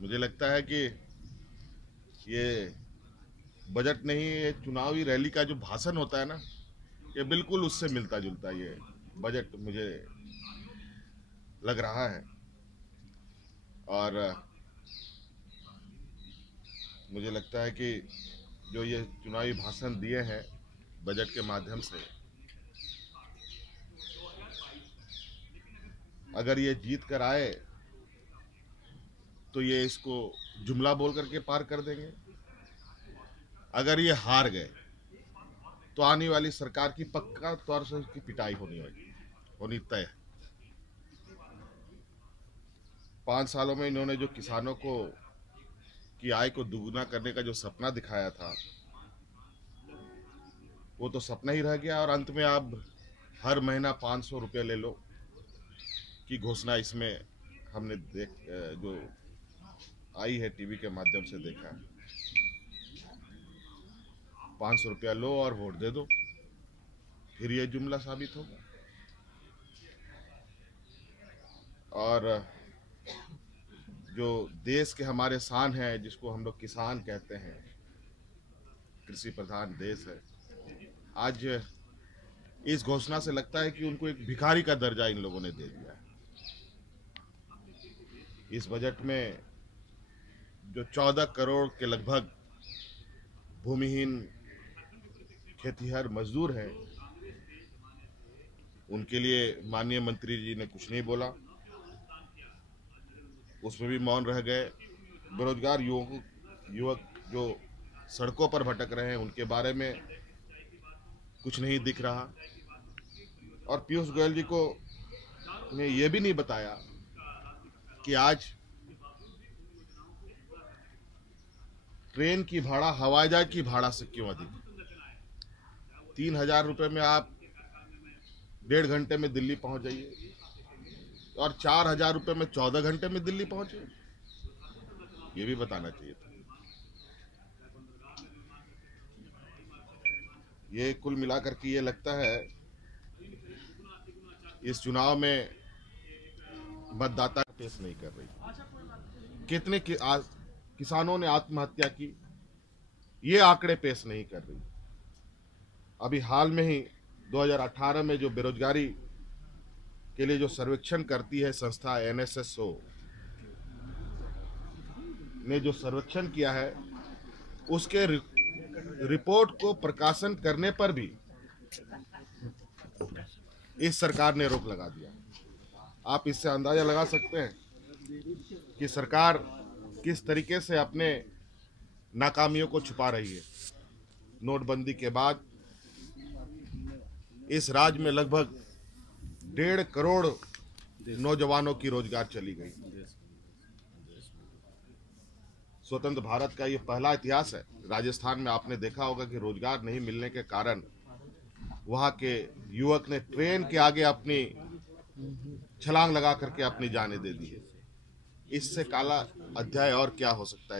मुझे लगता है कि ये बजट नहीं, ये चुनावी रैली का जो भाषण होता है ना, ये बिल्कुल उससे मिलता जुलता ये बजट मुझे लग रहा है। और मुझे लगता है कि जो ये चुनावी भाषण दिए हैं बजट के माध्यम से, अगर ये जीत कर आए तो ये इसको जुमला बोल करके पार कर देंगे। अगर ये हार गए तो आने वाली सरकार की पक्का तौर से उसकी पिटाई होनी तय है। 5 सालों में इन्होंने जो किसानों को की आय को दुगुना करने का जो सपना दिखाया था, वो तो सपना ही रह गया। और अंत में आप हर महीना 500 रुपये ले लो की घोषणा इसमें हमने जो आई है टीवी के माध्यम से देखा है। 500 रुपया लो और वोट दे दो, फिर ये जुमला साबित होगा। और जो देश के हमारे शान है, जिसको हम लोग किसान कहते हैं, कृषि प्रधान देश है, आज इस घोषणा से लगता है कि उनको एक भिखारी का दर्जा इन लोगों ने दे दिया है। इस बजट में जो 14 करोड़ के लगभग भूमिहीन खेतीहर मजदूर हैं, उनके लिए माननीय मंत्री जी ने कुछ नहीं बोला, उसमें भी मौन रह गए। बेरोजगार युवक जो सड़कों पर भटक रहे हैं, उनके बारे में कुछ नहीं दिख रहा। और पीयूष गोयल जी को ने यह भी नहीं बताया कि आज ट्रेन की भाड़ा हवाई जहाज की भाड़ा से क्यों अधिक। 3,000 रुपये में आप 1.5 घंटे में दिल्ली पहुंच जाइए और 4,000 रुपये में 14 घंटे में दिल्ली पहुंचे। ये भी बताना चाहिए था। ये कुल मिलाकर के ये लगता है इस चुनाव में मतदाता पेश नहीं कर रही। कितने किसानों ने आत्महत्या की, ये आंकड़े पेश नहीं कर रही। अभी हाल में ही 2018 में जो बेरोजगारी के लिए जो सर्वेक्षण करती है संस्था NSSO ने जो सर्वेक्षण किया है, उसके रिपोर्ट को प्रकाशन करने पर भी इस सरकार ने रोक लगा दिया। आप इससे अंदाजा लगा सकते हैं कि सरकार किस तरीके से अपने नाकामियों को छुपा रही है। नोटबंदी के बाद इस राज्य में लगभग 1.5 करोड़ नौजवानों की रोजगार चली गई। स्वतंत्र भारत का ये पहला इतिहास है। राजस्थान में आपने देखा होगा कि रोजगार नहीं मिलने के कारण वहां के युवक ने ट्रेन के आगे अपनी छलांग लगा करके अपनी जानें दे दी है। इससे काला अध्याय और क्या हो सकता है।